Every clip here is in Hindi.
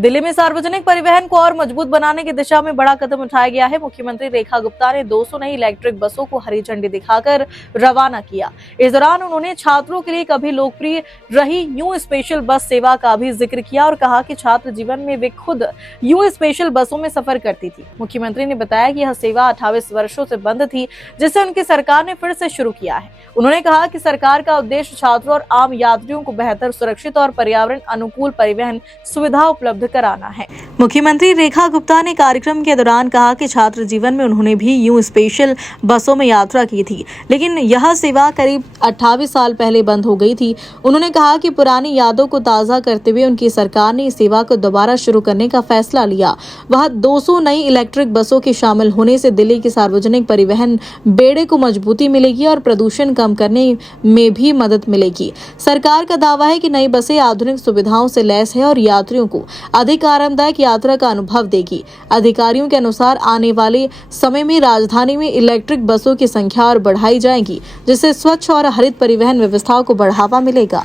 दिल्ली में सार्वजनिक परिवहन को और मजबूत बनाने की दिशा में बड़ा कदम उठाया गया है। मुख्यमंत्री रेखा गुप्ता ने 200 नई इलेक्ट्रिक बसों को हरी झंडी दिखाकर रवाना किया। इस दौरान उन्होंने छात्रों के लिए कभी लोकप्रिय रही न्यू स्पेशल बस सेवा का भी जिक्र किया और कहा कि छात्र जीवन में वे खुद न्यू स्पेशल बसों में सफर करती थी। मुख्यमंत्री ने बताया कि यह सेवा 28 वर्षों से बंद थी, जिसे उनकी सरकार ने फिर से शुरू किया है। उन्होंने कहा कि सरकार का उद्देश्य छात्रों और आम यात्रियों को बेहतर, सुरक्षित और पर्यावरण अनुकूल परिवहन सुविधा उपलब्ध कराना है। मुख्यमंत्री रेखा गुप्ता ने कार्यक्रम के दौरान कहा कि छात्र जीवन में उन्होंने भी न्यू स्पेशल बसों में यात्रा की थी, लेकिन यह सेवा करीब 28 साल पहले बंद हो गई थी। उन्होंने कहा कि पुरानी यादों को ताज़ा करते हुए उनकी सरकार ने इस सेवा को दोबारा शुरू करने का फैसला लिया। वह 200 नई इलेक्ट्रिक बसों के शामिल होने से दिल्ली के सार्वजनिक परिवहन बेड़े को मजबूती मिलेगी और प्रदूषण कम करने में भी मदद मिलेगी। सरकार का दावा है कि नई बसें आधुनिक सुविधाओं से लैस है और यात्रियों को अधिक आरामदायक यात्रा का अनुभव देगी। अधिकारियों के अनुसार आने वाले समय में राजधानी में इलेक्ट्रिक बसों की संख्या और बढ़ाई जाएगी, जिससे स्वच्छ और हरित परिवहन व्यवस्थाओं को बढ़ावा मिलेगा।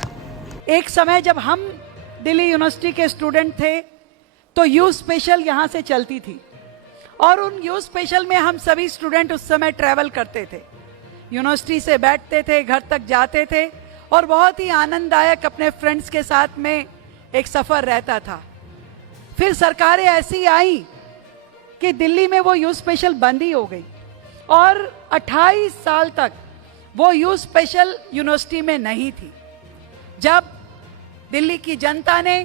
एक समय जब हम दिल्ली यूनिवर्सिटी के स्टूडेंट थे तो यू स्पेशल यहाँ से चलती थी और उन यू स्पेशल में हम सभी स्टूडेंट उस समय ट्रैवल करते थे। यूनिवर्सिटी से बैठते थे, घर तक जाते थे और बहुत ही आनंददायक अपने फ्रेंड्स के साथ में एक सफ़र रहता था। फिर सरकारें ऐसी आई कि दिल्ली में वो यू स्पेशल बंद ही हो गई और 28 साल तक वो यू स्पेशल यूनिवर्सिटी में नहीं थी। जब दिल्ली की जनता ने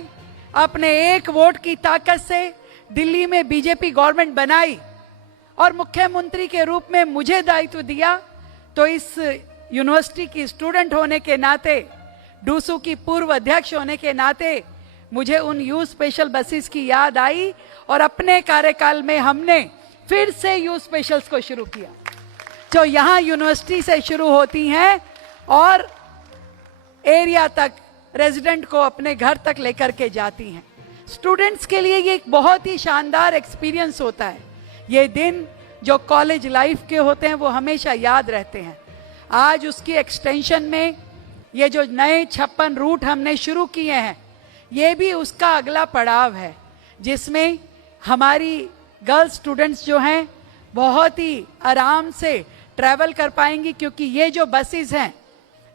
अपने एक वोट की ताकत से दिल्ली में बीजेपी गवर्नमेंट बनाई और मुख्यमंत्री के रूप में मुझे दायित्व दिया, तो इस यूनिवर्सिटी की स्टूडेंट होने के नाते, डूसू की पूर्व अध्यक्ष होने के नाते मुझे उन यू स्पेशल बसेस की याद आई और अपने कार्यकाल में हमने फिर से यू स्पेशल्स को शुरू किया, जो यहाँ यूनिवर्सिटी से शुरू होती हैं और एरिया तक रेजिडेंट को अपने घर तक लेकर के जाती हैं। स्टूडेंट्स के लिए ये एक बहुत ही शानदार एक्सपीरियंस होता है। ये दिन जो कॉलेज लाइफ के होते हैं वो हमेशा याद रहते हैं। आज उसकी एक्सटेंशन में ये जो नए 56 रूट हमने शुरू किए हैं, ये भी उसका अगला पड़ाव है, जिसमें हमारी गर्ल्स स्टूडेंट्स जो हैं बहुत ही आराम से ट्रैवल कर पाएंगी, क्योंकि ये जो बसेस हैं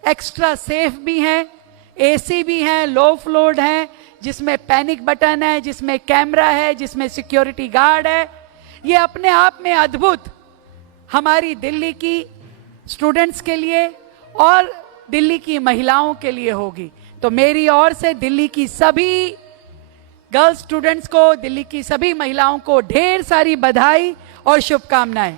एक्स्ट्रा सेफ भी हैं, एसी भी हैं, लो फ्लोर हैं, जिसमें पैनिक बटन है, जिसमें कैमरा है, जिसमें सिक्योरिटी गार्ड है। ये अपने आप में अद्भुत हमारी दिल्ली की स्टूडेंट्स के लिए और दिल्ली की महिलाओं के लिए होगी। तो मेरी ओर से दिल्ली की सभी गर्ल्स स्टूडेंट्स को, दिल्ली की सभी महिलाओं को ढेर सारी बधाई और शुभकामनाएं।